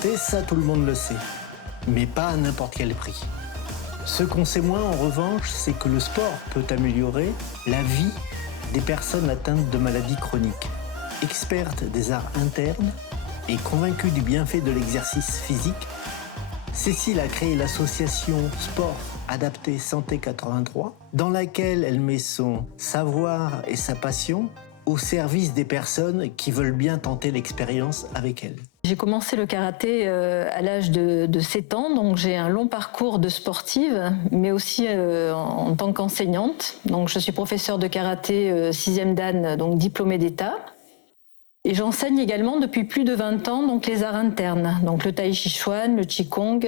santé, ça tout le monde le sait, mais pas à n'importe quel prix. Ce qu'on sait moins en revanche, c'est que le sport peut améliorer la vie des personnes atteintes de maladies chroniques. Experte des arts internes et convaincue du bienfait de l'exercice physique, Cécile a créé l'association Sport Adapté Santé 83, dans laquelle elle met son savoir et sa passion au service des personnes qui veulent bien tenter l'expérience avec elle. J'ai commencé le karaté à l'âge de 7 ans, donc j'ai un long parcours de sportive, mais aussi en tant qu'enseignante. Donc je suis professeure de karaté 6e dan, donc diplômée d'État. Et j'enseigne également depuis plus de 20 ans donc les arts internes, donc le tai chi chuan, le qigong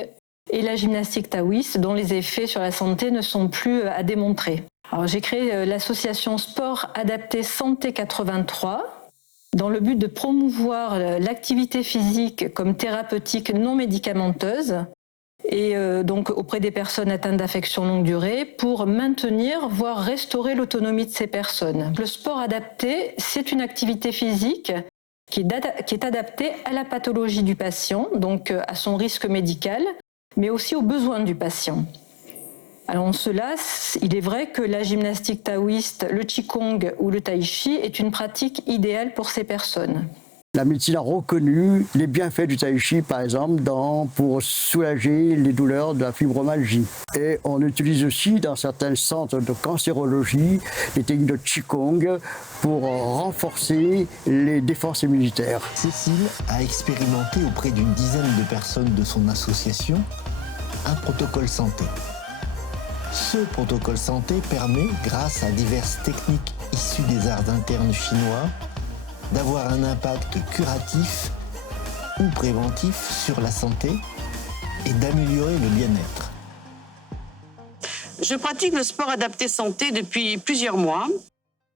et la gymnastique taoïste, dont les effets sur la santé ne sont plus à démontrer. Alors j'ai créé l'association Sport Adapté Santé 83, dans le but de promouvoir l'activité physique comme thérapeutique non médicamenteuse et donc auprès des personnes atteintes d'affections longue durée pour maintenir, voire restaurer l'autonomie de ces personnes. Le sport adapté, c'est une activité physique qui est adaptée à la pathologie du patient, donc à son risque médical, mais aussi aux besoins du patient. Alors en cela, il est vrai que la gymnastique taoïste, le qigong ou le tai chi est une pratique idéale pour ces personnes. La médecine a reconnu les bienfaits du tai chi, par exemple, pour soulager les douleurs de la fibromyalgie. Et on utilise aussi dans certains centres de cancérologie les techniques de qigong pour renforcer les défenses immunitaires. Cécile a expérimenté auprès d'une dizaine de personnes de son association un protocole santé. Ce protocole santé permet, grâce à diverses techniques issues des arts internes chinois, d'avoir un impact curatif ou préventif sur la santé et d'améliorer le bien-être. Je pratique le sport adapté santé depuis plusieurs mois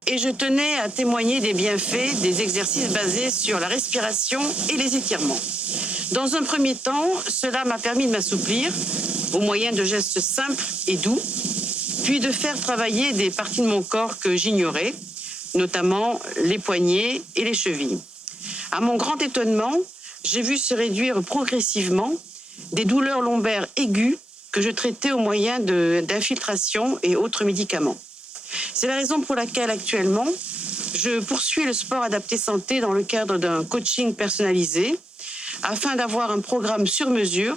et je tenais à témoigner des bienfaits des exercices basés sur la respiration et les étirements. Dans un premier temps, cela m'a permis de m'assouplir au moyen de gestes simples et doux, puis de faire travailler des parties de mon corps que j'ignorais, notamment les poignets et les chevilles. À mon grand étonnement, j'ai vu se réduire progressivement des douleurs lombaires aiguës que je traitais au moyen d'infiltration et autres médicaments. C'est la raison pour laquelle actuellement, je poursuis le sport adapté santé dans le cadre d'un coaching personnalisé afin d'avoir un programme sur mesure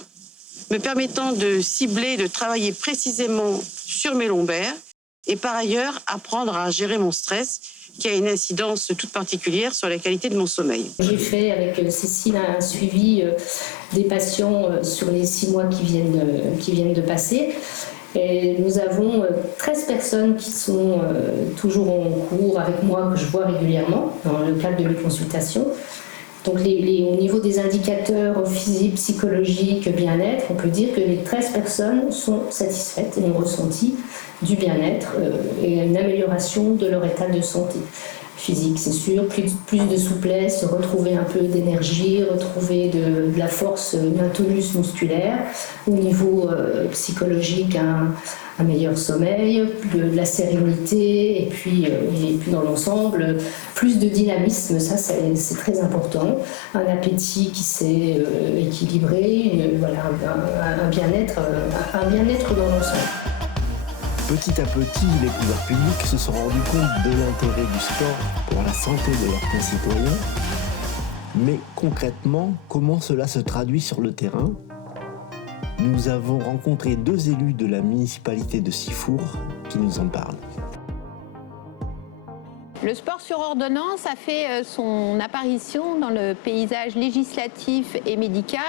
me permettant de cibler, de travailler précisément sur mes lombaires et par ailleurs apprendre à gérer mon stress qui a une incidence toute particulière sur la qualité de mon sommeil. J'ai fait avec Cécile un suivi des patients sur les 6 mois qui viennent de passer. Et nous avons 13 personnes qui sont toujours en cours avec moi, que je vois régulièrement dans le cadre de mes consultations. Donc au niveau des indicateurs physiques, psychologiques, bien-être, on peut dire que les 13 personnes sont satisfaites et ont ressenti du bien-être et une amélioration de leur état de santé physique. C'est sûr, plus de souplesse, retrouver un peu d'énergie, retrouver de la force, un tonus musculaire. Au niveau psychologique, un meilleur sommeil, de la sérénité et puis dans l'ensemble, plus de dynamisme, ça c'est très important. Un appétit qui s'est équilibré, un bien-être dans l'ensemble. Petit à petit, les pouvoirs publics se sont rendus compte de l'intérêt du sport pour la santé de leurs concitoyens. Mais concrètement, comment cela se traduit sur le terrain ? Nous avons rencontré 2 élus de la municipalité de Sifour qui nous en parlent. Le sport sur ordonnance a fait son apparition dans le paysage législatif et médical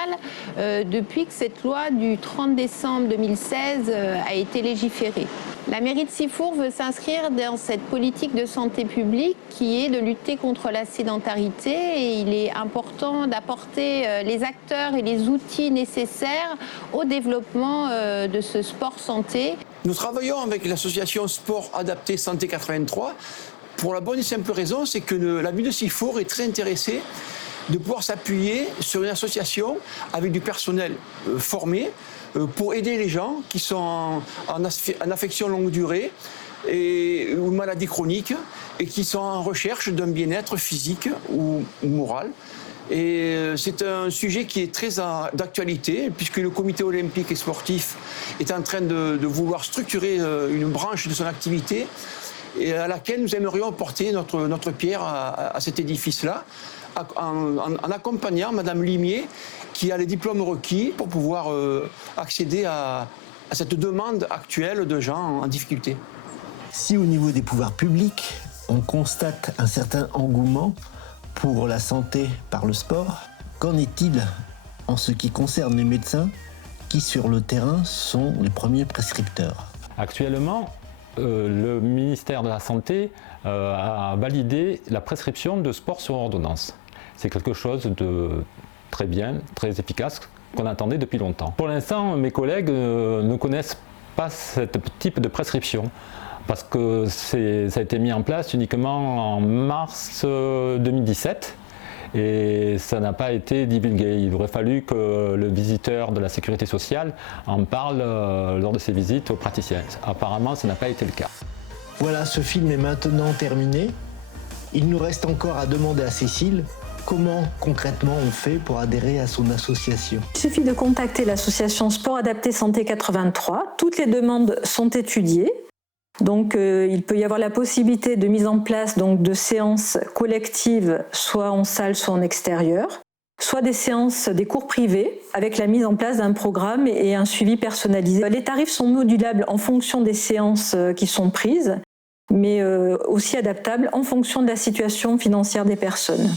depuis que cette loi du 30 décembre 2016 a été légiférée. La mairie de Sifour veut s'inscrire dans cette politique de santé publique qui est de lutter contre la sédentarité et il est important d'apporter les acteurs et les outils nécessaires au développement de ce sport santé. Nous travaillons avec l'association Sport Adapté Santé 83 pour la bonne et simple raison, c'est que la ville de Sifour est très intéressée de pouvoir s'appuyer sur une association avec du personnel formé pour aider les gens qui sont en affection longue durée ou maladies chroniques et qui sont en recherche d'un bien-être physique ou moral. Et c'est un sujet qui est très d'actualité, puisque le comité olympique et sportif est en train de vouloir structurer une branche de son activité et à laquelle nous aimerions porter notre pierre à cet édifice-là, en accompagnant Madame Limier, qui a les diplômes requis pour pouvoir accéder à cette demande actuelle de gens en difficulté. Si au niveau des pouvoirs publics, on constate un certain engouement pour la santé par le sport, qu'en est-il en ce qui concerne les médecins qui, sur le terrain, sont les premiers prescripteurs? Actuellement, le ministère de la Santé a validé la prescription de sport sur ordonnance. C'est quelque chose de très bien, très efficace, qu'on attendait depuis longtemps. Pour l'instant, mes collègues ne connaissent pas ce type de prescription, parce que ça a été mis en place uniquement en mars 2017 et ça n'a pas été divulgué. Il aurait fallu que le visiteur de la sécurité sociale en parle lors de ses visites aux praticiens. Apparemment, ça n'a pas été le cas. Voilà, ce film est maintenant terminé. Il nous reste encore à demander à Cécile comment concrètement on fait pour adhérer à son association. Il suffit de contacter l'association Sport Adapté Santé 83. Toutes les demandes sont étudiées. Donc il peut y avoir la possibilité de mise en place donc, de séances collectives, soit en salle, soit en extérieur, soit des séances, des cours privés, avec la mise en place d'un programme et un suivi personnalisé. Les tarifs sont modulables en fonction des séances qui sont prises, mais aussi adaptables en fonction de la situation financière des personnes.